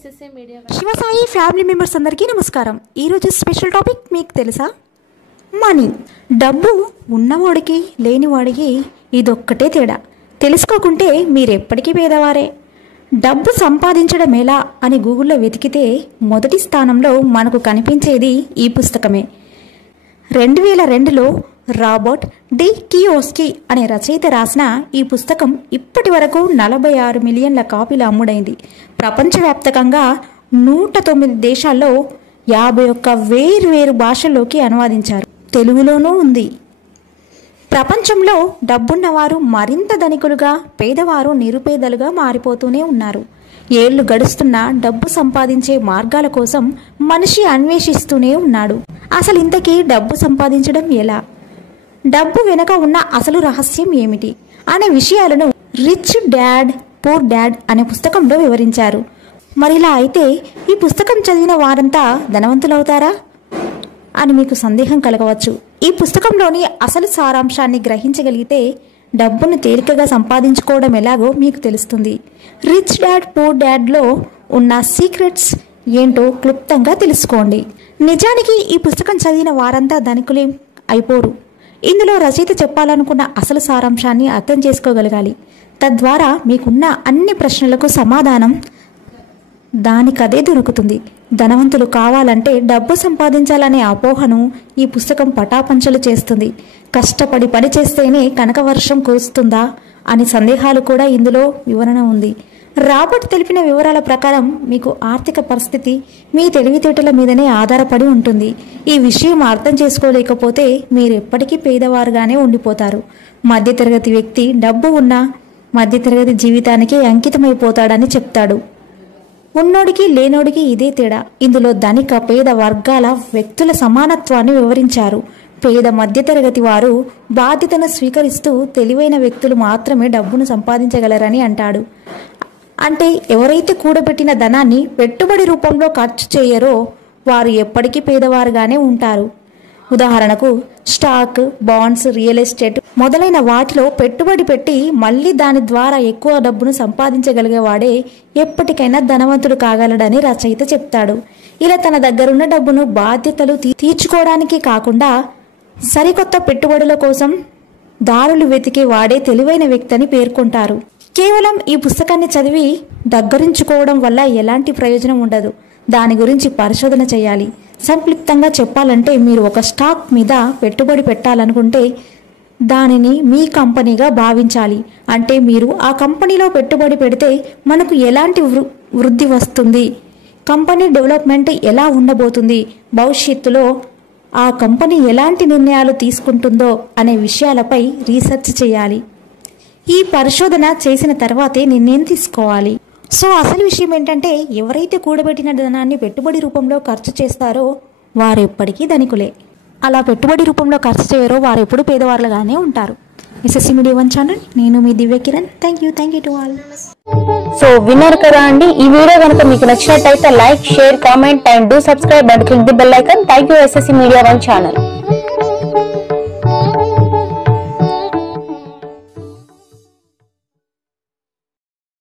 SSC media Shivasai family members అందరికీ నమస్కారం. ఈరోజు స్పెషల్ టాపిక్ మీకు తెలుసా? మనీ. డబ్బు ఉన్నవాడికి లేనివాడికి ఇదొక్కటే తేడా. తెలుసుకోకుంటే మీరెప్పటికీ పేదవారే. డబ్బు సంపాదించడం ఎలా అని గూగుల్లో వెతికితే మొదటి స్థానంలో మనకు కనిపించేది ఈ పుస్తకమే. 2002లో రాబర్ట్ డి కియోస్కీ అనే రచయిత రాసిన ఈ పుస్తకం ఇప్పటి వరకు 46 మిలియన్ల కాపీలు అమ్ముడైంది. ప్రపంచవ్యాప్తంగా 109 దేశాల్లో 51 వేర్వేరు భాషల్లోకి అనువాదించారు. తెలుగులోనూ ఉంది. ప్రపంచంలో డబ్బున్నవారు మరింత ధనికులుగా, పేదవారు నిరుపేదలుగా మారిపోతూనే ఉన్నారు. ఏళ్లు గడుస్తున్నా డబ్బు సంపాదించే మార్గాల కోసం మనిషి అన్వేషిస్తూనే ఉన్నాడు. అసలు ఇంతకీ డబ్బు సంపాదించడం ఎలా? డబ్బు వెనుక ఉన్న అసలు రహస్యం ఏమిటి అనే విషయాలను రిచ్ డాడ్ పూర్ డాడ్ అనే పుస్తకంలో వివరించారు. మరిలా అయితే ఈ పుస్తకం చదివిన వారంతా ధనవంతులవుతారా అని మీకు సందేహం కలగవచ్చు. ఈ పుస్తకంలోని అసలు సారాంశాన్ని గ్రహించగలిగితే డబ్బును తేలికగా సంపాదించుకోవడం ఎలాగో మీకు తెలుస్తుంది. రిచ్ డాడ్ పూర్ డాడ్లో ఉన్న సీక్రెట్స్ ఏంటో క్లుప్తంగా తెలుసుకోండి. నిజానికి ఈ పుస్తకం చదివిన వారంతా ధనికులే అయిపోరు. ఇందులో రచయిత చెప్పాలనుకున్న అసలు సారాంశాన్ని అర్థం చేసుకోగలగాలి. తద్వారా మీకున్న అన్ని ప్రశ్నలకు సమాధానం దానికదే దొరుకుతుంది. ధనవంతులు కావాలంటే డబ్బు సంపాదించాలనే అపోహను ఈ పుస్తకం పటాపంచలు చేస్తుంది. కష్టపడి పని చేస్తేనే కనకవర్షం కురుస్తుందా అని సందేహాలు కూడా ఇందులో వివరణ ఉంది. రాబర్ట్ తెలిపిన వివరాల ప్రకారం మీకు ఆర్థిక పరిస్థితి మీ తెలివితేటల మీదనే ఆధారపడి ఉంటుంది. ఈ విషయం అర్థం చేసుకోలేకపోతే మీరు ఎప్పటికీ పేదవారుగానే ఉండిపోతారు. మధ్యతరగతి వ్యక్తి డబ్బు ఉన్న మధ్యతరగతి జీవితానికి అంకితమైపోతాడని చెప్తాడు. ఉన్నోడికి లేనోడికి ఇదే తేడా. ఇందులో ధనిక పేద వర్గాల వ్యక్తుల సమానత్వాన్ని వివరించారు. పేద మధ్యతరగతి వారు బాధ్యతను స్వీకరిస్తూ తెలివైన వ్యక్తులు మాత్రమే డబ్బును సంపాదించగలరని అంటాడు. అంటే ఎవరైతే కూడబెట్టిన ధనాన్ని పెట్టుబడి రూపంలో ఖర్చు చేయరో వారు ఎప్పటికీ పేదవారుగానే ఉంటారు. ఉదాహరణకు స్టాక్, బాండ్స్, రియల్ ఎస్టేట్ మొదలైన వాటిలో పెట్టుబడి పెట్టి మళ్ళీ దాని ద్వారా ఎక్కువ డబ్బును సంపాదించగలిగేవాడే ఎప్పటికైనా ధనవంతుడు కాగలడని రచయిత చెప్తాడు. ఇలా తన దగ్గరున్న డబ్బును బాధ్యతలు తీర్చుకోవడానికి కాకుండా సరికొత్త పెట్టుబడుల కోసం దారులు వెతికే వాడే తెలివైన వ్యక్తి అని పేర్కొంటారు. కేవలం ఈ పుస్తకాన్ని చదివి దగ్గరించుకోవడం వల్ల ఎలాంటి ప్రయోజనం ఉండదు. దాని గురించి పరిశోధన చేయాలి. సంక్షిప్తంగా చెప్పాలంటే మీరు ఒక స్టాక్ మీద పెట్టుబడి పెట్టాలనుకుంటే దానిని మీ కంపెనీగా భావించాలి. అంటే మీరు ఆ కంపెనీలో పెట్టుబడి పెడితే మనకు ఎలాంటి వృద్ధి వస్తుంది, కంపెనీ డెవలప్మెంట్ ఎలా ఉండబోతుంది, భవిష్యత్తులో ఆ కంపెనీ ఎలాంటి నిర్ణయాలు తీసుకుంటుందో అనే విషయాలపై రీసెర్చ్ చేయాలి. ఈ పరిశోధన చేసిన తర్వాతే నిర్ణయం తీసుకోవాలి. సో అసలు విషయం ఏంటంటే ఎవరైతే కూడబెట్టిన ధనాన్ని పెట్టుబడి రూపంలో ఖర్చు చేస్తారో వారు ఎప్పటికీ ధనికులే. అలా పెట్టుబడి రూపంలో ఖర్చు చేయరో వారు ఎప్పుడు పేదవాళ్ళగానే ఉంటారు. ఎస్ఎస్సి మీడియా 1 ఛానల్, నేను మీ Divya Kiran. Thank you to all. So విన్నారు కదా అండి. ఈ వీడియో కనుక మీకు నచ్చినట్టయితే like, share, comment and do subscribe and click the bell icon. Thank you SSC media 1 channel.